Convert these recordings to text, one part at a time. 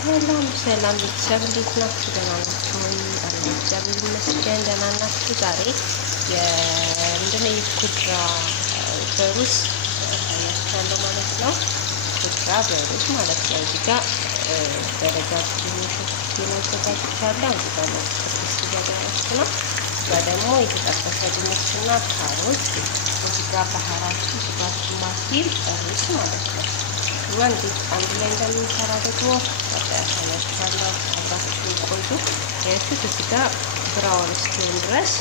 ሰላም ሰላም ቤተሰብ እንዴት ናችሁ? ደህና ናችሁ ወይ? አለን እግዚአብሔር ይመስገን ደህና ናችሁ። ዛሬ ምንድነው የኩድራ በሩዝ ያስቻለው ማለት ነው። ኩድራ በሩዝ ማለት ነው። እዚህ ጋር በረጃጅሙ ሽንኩርቴን አዘጋጅቻለሁ። እዚህ ጋር ነው ቅርስ እያደረግኩ ነው። እዚህ ጋር ደግሞ የተጠበሰ ድንችና ካሮት፣ እዚህ ጋር ባህራቱ፣ እዚህ ጋር ቲማቲም፣ ሩዝ ማለት ነው። እና እንዴት አንድ ላይ እንደምንሰራ ደግሞ ያሳያችኋለሁ። አብራችሁ ቆዩ። ያችሁት እዚህ ጋር ብራውን እስኪሆን ድረስ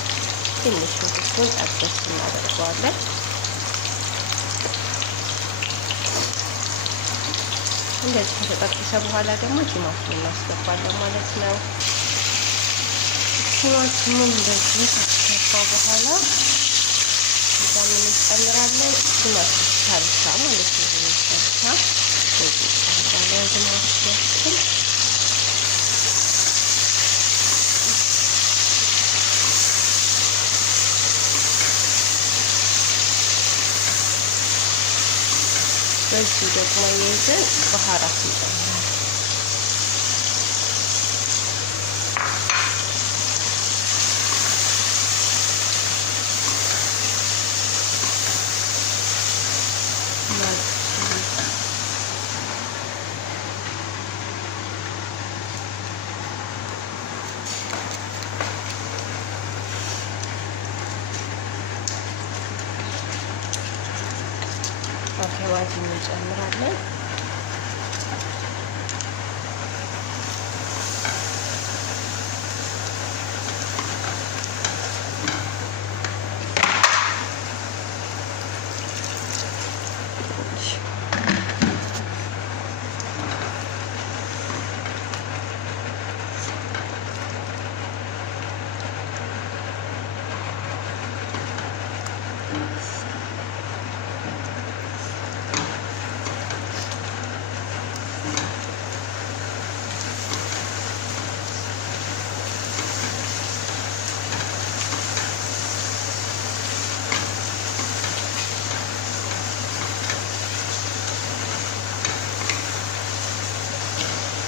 ትንሽ ሽንኩርቱን ጠበስ እናደርገዋለን። እንደዚህ ከተጠበሰ በኋላ ደግሞ ቲማቲም እናስገባለን ማለት ነው። ቲማቲሙን እንደዚህ ካስገባ በኋላ እዛ ምን እንጨምራለን? ቲማቲም ሳልሳ ማለት ነው። ሳልሳ እንጨምራለን ግማሽ ያክል። በዚህ ደግሞ ይዘን ባህራት እንጨምራለን። አካባቢ እንጨምራለን።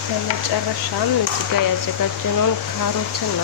በመጨረሻም እዚህ ጋር ያዘጋጀነውን ካሮትና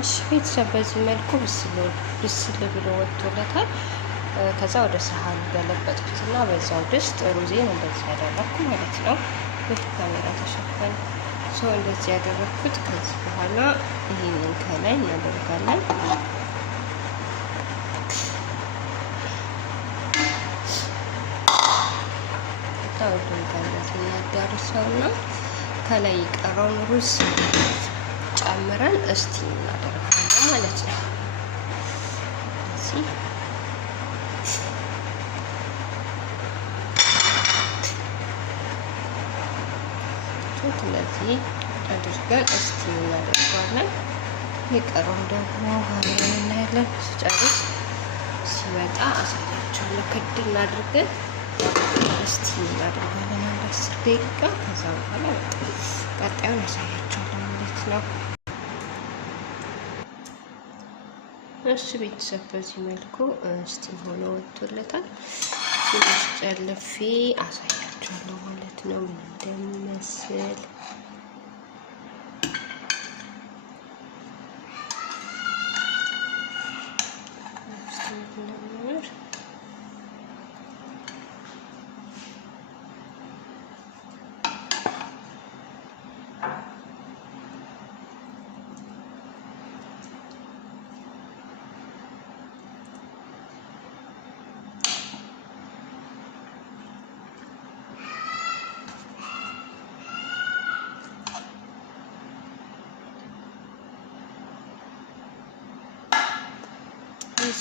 እሺ ቤተሰብ በዚህ መልኩ ብስል ብሎ ወጥቶለታል። ከዛ ወደ ሰሃን ገለበጥኩትና በዛው ድስት ሩዜን እንደዚህ ያደረኩ ማለት ነው። በካሜራ ተሸፈነ ሰው እንደዚህ ያደረኩት። ከዚህ በኋላ ይሄንን ከላይ እናደርጋለን። ታውቁን ካለት እናዳርሰውና ከላይ የቀረውን ሩዝ ጨምረን እስቲ እናደርጋለን ማለት ነው። እዚህ እንደዚህ አድርገን እስቲ እናደርጋለን። የቀረውን ደግሞ አብረን እናያለን። ስጨርስ ሲወጣ አሳያችኋለሁ። ክድ እናድርገን እስቲ እናደርጋለን 10 ደቂቃ። ከዛ በኋላ ቀጣዩን አሳያችኋለሁ ማለት ነው። እሺ ቤተሰብ በዚህ መልኩ ስቲም ሆኖ ወጥቶለታል። ትንሽ ጨልፌ አሳያችኋለሁ ማለት ነው ምን እንደሚመስል።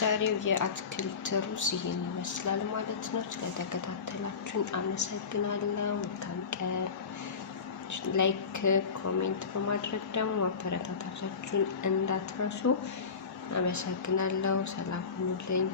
የዛሬው የአትክልት ሩዝ ይህን ይመስላል ማለት ነው። ስለተከታተላችሁን አመሰግናለሁ። መልካም ቀን። ላይክ ኮሜንት በማድረግ ደግሞ ማበረታታታችሁን እንዳትረሱ። አመሰግናለሁ። ሰላም ሁኑልኝ።